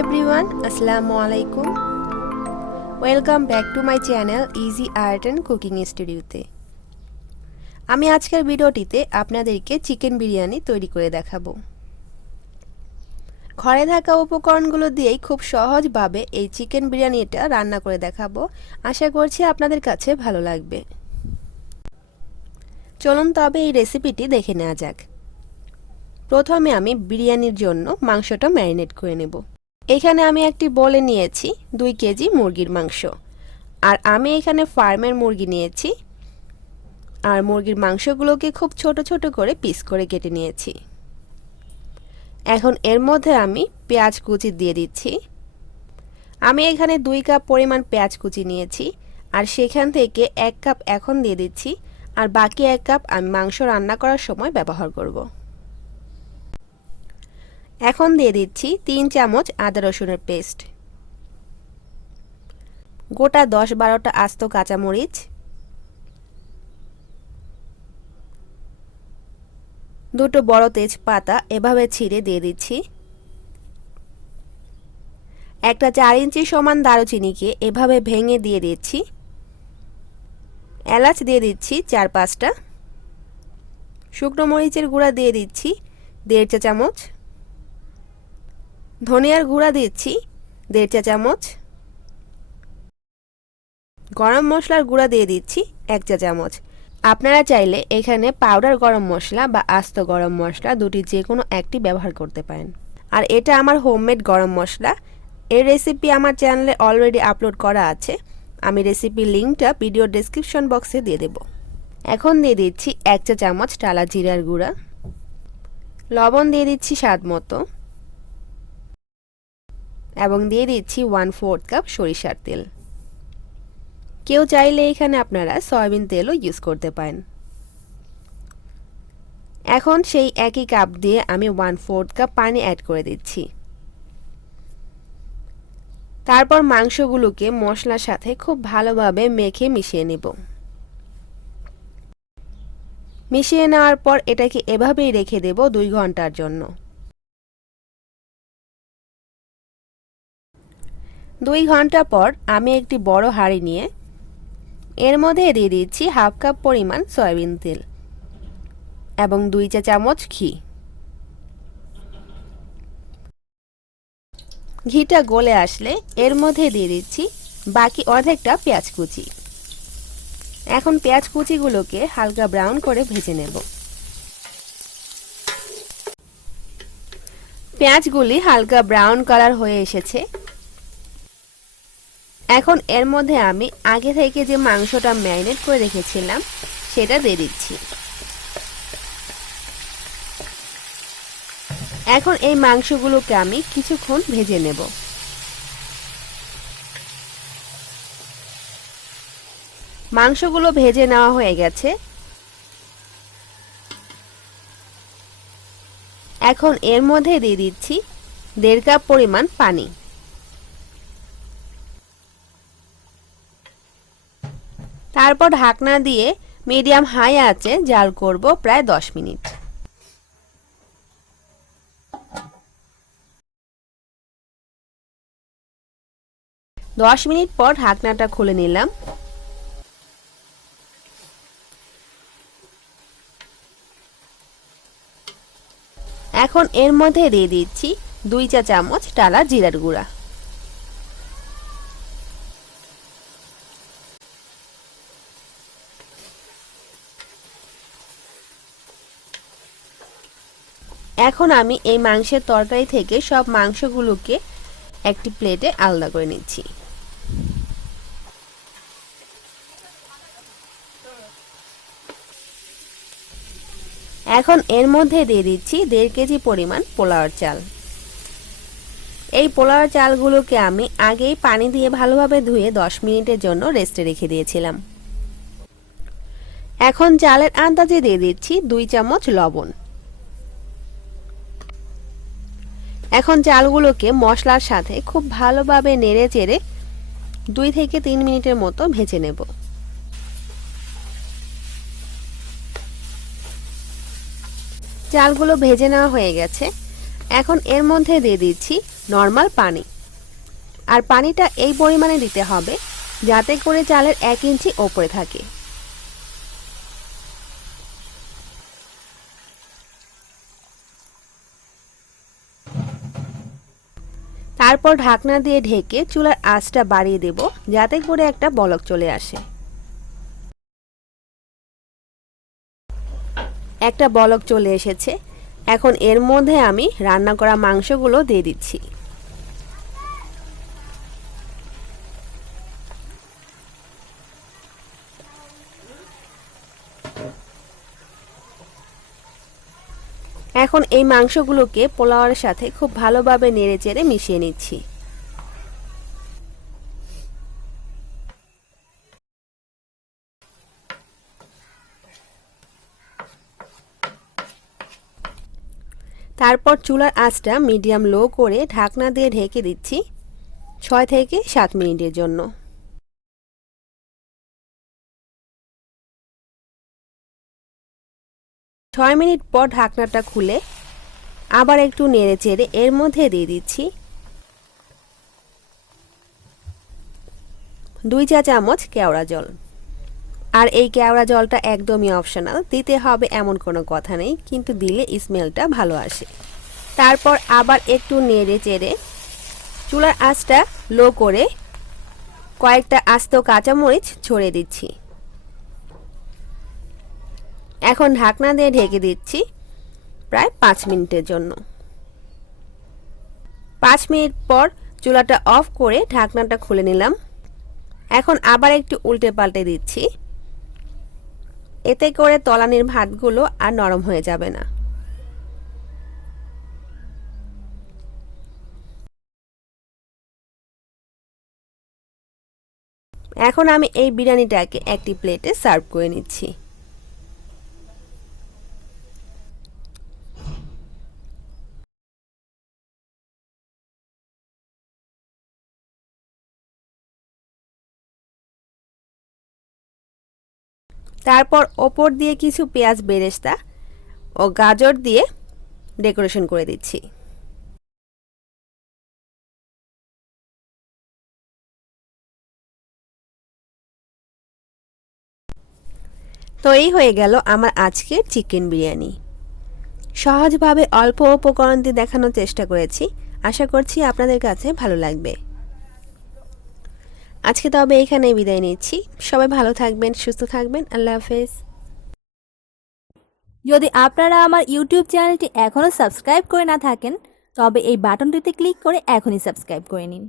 Everyone আসসালামু আলাইকুম। Welcome back to my channel easy art and cooking স্টুডিওতে আমি আজকের ভিডিওটিতে আপনাদেরকে চিকেন বিরিয়ানি তৈরি করে দেখাবো। ঘরে থাকা উপকরণগুলো দিয়েই খুব সহজভাবে এই চিকেন বিরিয়ানিটা রান্না করে দেখাবো। আশা করছি আপনাদের কাছে ভালো লাগবে। চলুন তবে এই রেসিপিটি দেখে নেওয়া যাক। প্রথমে আমি বিরিয়ানির জন্য মাংসটা ম্যারিনেট করে নেব। এখানে আমি একটি বলে নিয়েছি দুই কেজি মুরগির মাংস। আর আমি এখানে ফার্মের মুরগি নিয়েছি। আর মুরগির মাংসগুলোকে খুব ছোট ছোট করে পিস করে কেটে নিয়েছি। এখন এর মধ্যে আমি পেঁয়াজ কুচি দিয়ে দিচ্ছি। আমি এখানে দুই কাপ পরিমাণ পেঁয়াজ কুচি নিয়েছি। আর সেখান থেকে এক কাপ এখন দিয়ে দিচ্ছি। আর বাকি এক কাপ আমি মাংস রান্না করার সময় ব্যবহার করব। এখন দিয়ে দিচ্ছি তিন চামচ আদা রসুনের পেস্ট। গোটা দশ বারোটা আস্ত কাঁচামরিচ। দুটো বড় তেজপাতা এভাবে ছিঁড়ে দিয়ে দিচ্ছি। একটা চার ইঞ্চি সমান দারুচিনিকে এভাবে ভেঙে দিয়ে দিচ্ছি। এলাচ দিয়ে দিচ্ছি চার পাঁচটা। শুকনো মরিচের গুঁড়া দিয়ে দিচ্ছি দেড় চা চামচ। ধনিয়ার গুঁড়া দিচ্ছি, দেড় চা চামচ। গরম মশলার গুঁড়া দিয়ে দিচ্ছি, এক চা চামচ। আপনারা চাইলে এখানে পাউডার গরম মশলা বা আস্ত গরম মশলা দুটি যে কোনো একটি ব্যবহার করতে পারেন। আর এটা আমার হোমমেড গরম মশলা। এর রেসিপি আমার চ্যানেলে অলরেডি আপলোড করা আছে। আমি রেসিপির লিঙ্কটা ভিডিও ডেসক্রিপশন বক্সে দিয়ে দেব। এখন দিয়ে দিচ্ছি এক চা চামচ টালা জিরার গুঁড়া। লবণ দিয়ে দিচ্ছি স্বাদ মতো। এবং দিয়ে দিচ্ছি ওয়ান ফোর্থ কাপ সরিষার তেল। কেউ চাইলে এখানে আপনারা সয়াবিন তেলও ইউজ করতে পারেন। এখন সেই একই কাপ দিয়ে আমি ওয়ান ফোর্থ কাপ পানি অ্যাড করে দিচ্ছি। তারপর মাংসগুলোকে মশলার সাথে খুব ভালোভাবে মেখে মিশিয়ে নেব। মিশিয়ে নেওয়ার পর এটাকে এভাবেই রেখে দেব দুই ঘণ্টার জন্য। দুই ঘণ্টা পর আমি একটি বড় হাঁড়ি নিয়ে এর মধ্যে দিয়ে দিচ্ছি হাফ কাপ পরিমাণ সয়াবিন তেল এবং দুই চা চামচ ঘি। ঘিটা গলে আসলে এর মধ্যে দিয়ে দিচ্ছি বাকি অর্ধেকটা পেঁয়াজ কুচি। এখন পেঁয়াজ কুচিগুলোকে হালকা ব্রাউন করে ভেজে নেব। পেঁয়াজগুলি হালকা ব্রাউন কালার হয়ে এসেছে। এখন এর মধ্যে আমি আগে থেকে যে মাংসটা ম্যারিনেট করে রেখেছিলাম, সেটা দিয়ে দিচ্ছি। এখন এই মাংসগুলোকে আমি কিছুক্ষণ ভেজে নেব। মাংসগুলো ভেজে নেওয়া হয়ে গেছে। এখন এর মধ্যে দিয়ে দিচ্ছি দেড় কাপ পরিমাণ পানি। তারপর ঢাকনা দিয়ে মিডিয়াম হাই আছে, জাল করব প্রায় দশ মিনিট। দশ মিনিট পর ঢাকনাটা খুলে নিলাম। এখন এর মধ্যে দিয়ে দিচ্ছি দুই চা চামচ টালা জিরার গুঁড়া। এখন আমি এই মাংসের তরকারি থেকে সব মাংসগুলোকে একটি প্লেটে আলাদা করে নিচ্ছি। এখন এর মধ্যে দিয়ে দিচ্ছি দেড় কেজি পরিমাণ পোলাওয়ার চাল। এই পোলাওয়ার চালগুলোকে আমি আগেই পানি দিয়ে ভালোভাবে ধুয়ে দশ মিনিটের জন্য রেস্টে রেখে দিয়েছিলাম। এখন চালের আন্দাজে দিয়ে দিচ্ছি দুই চামচ লবণ। এখন চালগুলোকে মশলার সাথে খুব ভালোভাবে নেড়ে চেড়ে দুই থেকে তিন মিনিটের মতো ভেজে নেব। চালগুলো ভেজে নেওয়া হয়ে গেছে, এখন এর মধ্যে দিয়ে দিচ্ছি নর্মাল পানি। আর পানিটা এই পরিমাণে দিতে হবে যাতে করে চালের এক ইঞ্চি ওপরে থাকে। তারপর ঢাকনা দিয়ে ঢেকে চুলার আঁচটা বাড়িয়ে দেব, যাতে করে একটা বলক চলে আসে। একটা বলক চলে এসেছে। এখন এর মধ্যে আমি রান্না করা মাংসগুলো দিয়ে দিচ্ছি। এখন এই মাংসগুলোকে পোলাওয়ার সাথে খুব ভালোভাবে নেড়ে চেড়ে মিশিয়ে নিচ্ছি। তারপর চুলার আঁচটা মিডিয়াম লো করে ঢাকনা দিয়ে ঢেকে দিচ্ছি, ছয় থেকে সাত মিনিটের জন্য। ছয় মিনিট পর ঢাকনাটা খুলে আবার একটু নেড়ে চেড়ে এর মধ্যে দিয়ে দিচ্ছি। দুই চা চামচ কেওড়া জল। আর এই কেওড়া জলটা একদমই অপশনাল দিতে হবে এমন কোনো কথা নেই, কিন্তু দিলে স্মেলটা ভালো আসে। তারপর আবার একটু নেড়ে চেড়ে চুলার আঁচটা লো করে কয়েকটা আস্ত কাঁচামরিচ ছড়িয়ে দিচ্ছি। এখন ঢাকনা দিয়ে ঢেকে দিচ্ছি প্রায় পাঁচ মিনিটের জন্য। পাঁচ মিনিট পর চুলাটা অফ করে ঢাকনাটা খুলে নিলাম। এখন আবার একটু উল্টে পাল্টে দিচ্ছি। এতে করে তলানির ভাতগুলো আর নরম হয়ে যাবে না। এখন আমি এই বিরিয়ানিটাকে একটি প্লেটে সার্ভ করে নিচ্ছি। তারপর ওপর দিয়ে কিছু পেঁয়াজ বেরেস্তা ও গাজর দিয়ে ডেকোরেশন করে দিচ্ছি। তো এই হয়ে গেল আমার আজকের চিকেন বিরিয়ানি। সহজভাবে অল্প উপকরণ দিয়ে দেখানোর চেষ্টা করেছি। আশা করছি আপনাদের কাছে ভালো লাগবে। আজকে তবে এখানেই বিদায় নিচ্ছি। সবাই ভালো থাকবেন, সুস্থ থাকবেন। আল্লাহ হাফেজ। যদি আপনারা আমার ইউটিউব চ্যানেলটি এখনও সাবস্ক্রাইব করে না থাকেন, তবে এই বাটনটিতে ক্লিক করে এখনই সাবস্ক্রাইব করে নিন।